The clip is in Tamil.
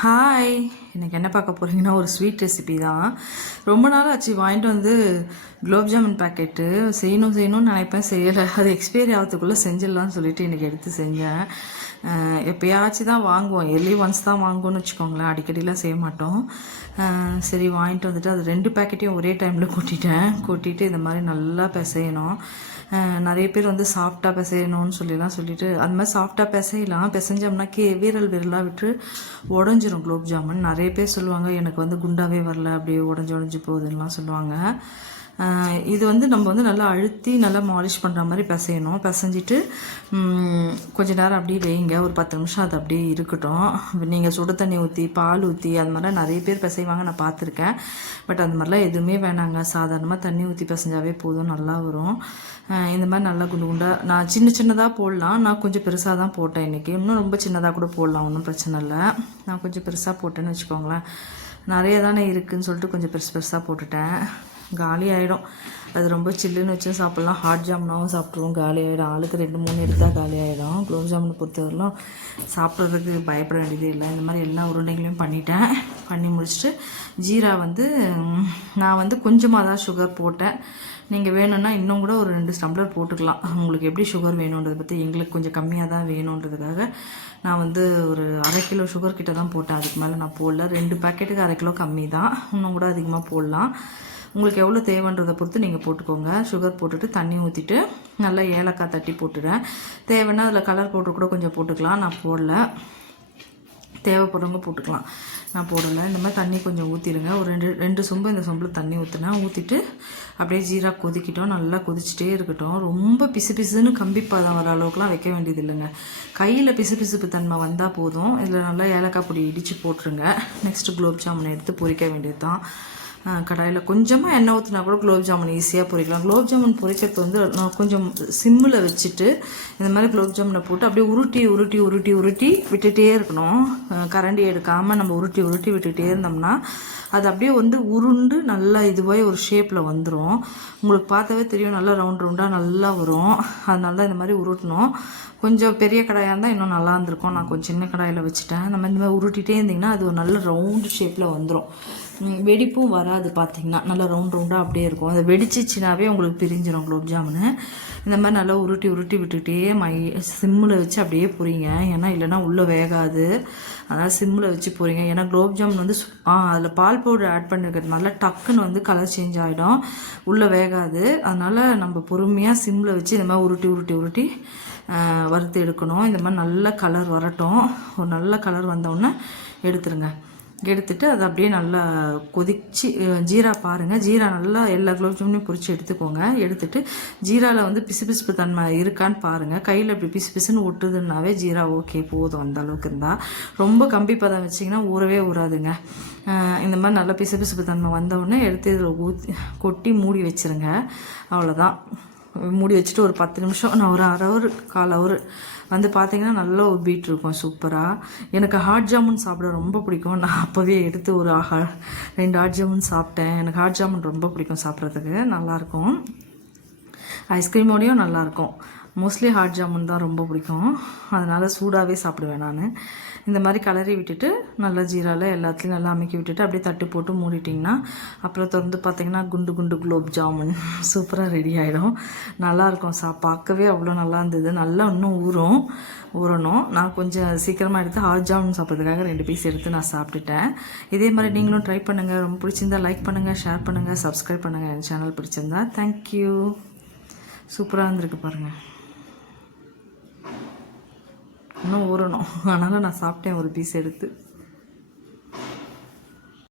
Hi. இன்றைக்கி என்ன பார்க்க போகிறீங்கன்னா ஒரு ஸ்வீட் ரெசிபி தான். ரொம்ப நாள் ஆச்சு வாங்கிட்டு வந்து குலோப் ஜாமுன் பாக்கெட்டு செய்யணும் செய்யணும்னு நினைப்பேன் செய்யலை. அது எக்ஸ்பைரி ஆகிறதுக்குள்ளே செஞ்சிடலாம்னு சொல்லிட்டு எனக்கு எடுத்து செஞ்சேன். எப்போயாச்சும் தான் வாங்குவோம். எர்லி ஒன்ஸ் தான் வாங்குவோம்னு வச்சுக்கோங்களேன். அடிக்கடிலாம் செய்ய மாட்டோம். சரி வாங்கிட்டு வந்துட்டு அது ரெண்டு பேக்கெட்டையும் ஒரே டைமில் கொட்டிட்டேன். கொட்டிட்டு இந்த மாதிரி நல்லா பிசையணும். நிறைய பேர் வந்து சாஃப்டாக பிசையணும்னு சொல்லிலாம் சொல்லிட்டு அது மாதிரி சாஃப்டாக பிசையலாம். பிசைஞ்சோம்னா கே வீரல் விரலாக விட்டு உடஞ்சிரும் குலோப் ஜாமுன். நிறைய நிறைய பேர் சொல்லுவாங்க எனக்கு வந்து குண்டாவே வரல அப்படியே உடஞ்சி உடஞ்சி போகுதுன்னெலாம் சொல்லுவாங்க. இது வந்து நம்ம வந்து நல்லா அழுத்தி நல்லா மாலிஷ் பண்ணுற மாதிரி பிசையணும். பிசைஞ்சிட்டு கொஞ்ச நேரம் அப்படியே வைங்க. ஒரு பத்து நிமிஷம் அது அப்படியே இருக்கட்டும். நீங்கள் சுடு தண்ணி ஊற்றி பால் ஊற்றி அது மாதிரிலாம் நிறைய பேர் பிசைவாங்க. நான் பார்த்துருக்கேன். பட் அந்த மாதிரிலாம் எதுவுமே வேணாங்க. சாதாரணமாக தண்ணி ஊற்றி பிசைஞ்சாவே போதும் நல்லா வரும். இந்த மாதிரி நல்லா குண்டு குண்டாக நான் சின்ன சின்னதாக போடலாம். நான் கொஞ்சம் பெருசாக தான் போட்டேன் இன்றைக்கி இன்னும் ரொம்ப சின்னதாக கூட போடலாம். ஒன்றும் பிரச்சனை இல்லை. நான் கொஞ்சம் பெருசாக போட்டேன்னு வச்சுக்கோங்களேன். நிறைய தானே இருக்குதுன்னு சொல்லிட்டு கொஞ்சம் பெருசு பெருசாக போட்டுட்டேன். காலி ஆகிடும் அது ரொம்ப சில்லுன்னு வச்சு சாப்பிட்லாம். ஹாட் ஜாமுனாகவும் சாப்பிட்ருவோம் காலி ஆகிடும் ஆளுக்கு ரெண்டு மூணு எடுத்தால் காலி ஆகிடும் குலோப் ஜாமுன் பொறுத்தவரையிலும் சாப்பிட்றதுக்கு பயப்பட வேண்டியதே இல்லை. இந்த மாதிரி எல்லா உருண்டைகளையும் பண்ணிட்டேன். பண்ணி முடிச்சுட்டு ஜீரா வந்து நான் வந்து கொஞ்சமாக தான் சுகர் போட்டேன். நீங்கள் வேணும்னா இன்னும் கூட ஒரு ரெண்டு ஸ்டம்ளர் போட்டுக்கலாம். உங்களுக்கு எப்படி சுகர் வேணுன்றதை பற்றி எங்களுக்கு கொஞ்சம் கம்மியாக தான் வேணுன்றதுக்காக நான் வந்து ஒரு அரை கிலோ சுகர் கிட்ட தான் போட்டேன். அதுக்கு மேலே நான் போடல. ரெண்டு பேக்கெட்டுக்கு அரை கிலோ கம்மி தான். இன்னும் கூட அதிகமாக போடலாம். உங்களுக்கு எவ்வளோ தேவைன்றதை பொறுத்து நீங்கள் போட்டுக்கோங்க. சுகர் போட்டுட்டு தண்ணி ஊற்றிட்டு நல்லா ஏலக்காய் தட்டி போட்டுடுறேன். தேவைன்னா அதில் கலர் பவுடர் கூட கொஞ்சம் போட்டுக்கலாம். நான் போடல. தேவைப்படுறவங்க போட்டுக்கலாம். நான் போடலை. இந்த மாதிரி தண்ணி கொஞ்சம் ஊற்றிடுங்க ஒரு ரெண்டு ரெண்டு சொம்பு இந்த சொம்பில் தண்ணி ஊற்றினேன் ஊற்றிட்டு அப்படியே ஜீரா கொதிக்கிட்டோம். நல்லா கொதிச்சிட்டே இருக்கட்டும். ரொம்ப பிசு பிசுன்னு கம்பிப்பாக தான் வர அளவுக்குலாம் வைக்க வேண்டியது இல்லைங்க. கையில் பிசு பிசுப்பு தன்மை வந்தால் போதும். இதில் நல்லா ஏலக்காய் பொடி இடித்து போட்டுருங்க. நெக்ஸ்ட்டு குலோப் ஜாமுன் எடுத்து பொரிக்க வேண்டியது தான் கடாயில் கொஞ்சமாக எண்ணெய் ஊற்றினா கூட குலோப் ஜாமுன் ஈஸியாக பொரிக்கலாம். குலோப் ஜாமுன் பொரிக்கிறது வந்து நான் கொஞ்சம் சிம்மில் வச்சுட்டு இந்த மாதிரி குலோப் ஜாமுனை போட்டு அப்படியே உருட்டி உருட்டி உருட்டி உருட்டி விட்டுகிட்டே இருக்கணும். கரண்டி எடுக்காமல் நம்ம உருட்டி உருட்டி விட்டுகிட்டே இருந்தோம்னா அது அப்படியே வந்து உருண்டு நல்லா இதுவாக ஒரு ஷேப்பில் வந்துடும் உங்களுக்கு பார்த்தாவே தெரியும் நல்லா ரவுண்ட் ரவுண்டாக நல்லா வரும். அதனால தான் இந்த மாதிரி உருட்டணும். கொஞ்சம் பெரிய கடாயாக இருந்தால் இன்னும் நல்லா இருந்திருக்கும். நான் கொஞ்சம் சின்ன கடாயில் வச்சுட்டேன். நம்ம இந்த மாதிரி உருட்டிகிட்டே இருந்திங்கன்னா அது ஒரு நல்ல ரவுண்டு ஷேப்பில் வந்துடும் வெடிப்பும் வராது பார்த்தீங்கன்னா நல்லா ரவுண்ட் ரவுண்டாக அப்படியே இருக்கும். அதை வெடிச்சிச்சினாவே உங்களுக்கு பிரிஞ்சிடும் குலோப் ஜாமுனு. இந்த மாதிரி நல்லா உருட்டி உருட்டி விட்டுக்கிட்டே மை சிம்மில் வச்சு அப்படியே பொறிங்க ஏன்னா இல்லைன்னா உள்ளே வேகாது. அதனால் சிம்மில் வச்சு பொறிங்க ஏன்னா குலோப் ஜாமுன் வந்து ஆ அதில் பால் பவுடர் ஆட் பண்ணிருக்கிறதுனால டக்குன்னு வந்து கலர் சேஞ்ச் ஆகிடும் உள்ளே வேகாது. அதனால் நம்ம பொறுமையாக சிம்மில் வச்சு இந்த மாதிரி உருட்டி உருட்டி உருட்டி வறுத்து எடுக்கணும். இந்த மாதிரி நல்ல கலர் வரட்டும். ஒரு நல்ல கலர் வந்தோடனே எடுத்துருங்க. எடுத்துட்டு அதை அப்படியே நல்லா கொதிச்சு ஜீரா பாருங்கள் ஜீரா நல்லா எல்லா குலோப் ஜாமுனையும் எடுத்துக்கோங்க. எடுத்துட்டு ஜீராவில் வந்து பிசுபிசுப்பு தன்மை இருக்கான்னு பாருங்கள் கையில் இப்படி பிசு பிசுன்னு ஒட்டுதுன்னாவே ஜீரா ஓகே போதும் அந்த அளவுக்கு இருந்தால் ரொம்ப கம்பி பதம் வச்சிங்கன்னா ஊறவே ஊறாதுங்க. இந்த மாதிரி நல்லா பிசுபிசுப்பு தன்மை வந்தவுடனே எடுத்து இதில் ஊற்றி கொட்டி மூடி வச்சிருங்க. அவ்வளோதான் மூடி வச்சுட்டு ஒரு பத்து நிமிஷம் நான் ஒரு அரை ஹவர் கால் ஹவர் வந்து பார்த்தீங்கன்னா நல்ல ஒரு பீட் இருக்கும் சூப்பராக எனக்கு ஹாட் ஜாமுன் சாப்பிட ரொம்ப பிடிக்கும். நான் அப்போவே எடுத்து ஒரு ஹா- ரெண்டு ஹாட் ஜாமுன் சாப்பிட்டேன். எனக்கு ஹாட் ஜாமுன் ரொம்ப பிடிக்கும் சாப்பிட்றதுக்கு. நல்லாயிருக்கும் ஐஸ்கிரீமோடையும் நல்லாயிருக்கும் மோஸ்ட்லி ஹாட் ஜாமுன் தான் ரொம்ப பிடிக்கும். அதனால் சூடாகவே சாப்பிடுவேன் நான். இந்த மாதிரி கலரி விட்டுட்டு நல்லா ஜீரால எல்லாத்துலேயும் நல்லா அமைக்கி விட்டுட்டு அப்படியே தட்டு போட்டு மூடிட்டிங்கன்னா அப்புறம் திறந்து பார்த்தீங்கன்னா குண்டு குண்டு குலோப் ஜாமுன். சூப்பராக ரெடி ஆகிடும் நல்லாயிருக்கும் சா பார்க்கவே அவ்வளோ நல்லா இருந்தது. நல்லா இன்னும் ஊறும். ஊறணும். நான் கொஞ்சம் சீக்கிரமாக எடுத்து ஹாட் ஜாமுன் சாப்பிட்றதுக்காக ரெண்டு பீஸ் எடுத்து நான் சாப்பிட்டுட்டேன். இதே மாதிரி நீங்களும் ட்ரை பண்ணுங்கள் ரொம்ப பிடிச்சிருந்தா லைக் பண்ணுங்கள் ஷேர் பண்ணுங்கள் சப்ஸ்கிரைப் பண்ணுங்கள் என் சேனல் பிடிச்சிருந்தா தேங்க்யூ சூப்பராக இருந்திருக்கு பாருங்கள் இன்னும் ஊறணும். அதனால் நான் சாப்பிட்டேன் ஒரு பீஸ் எடுத்து.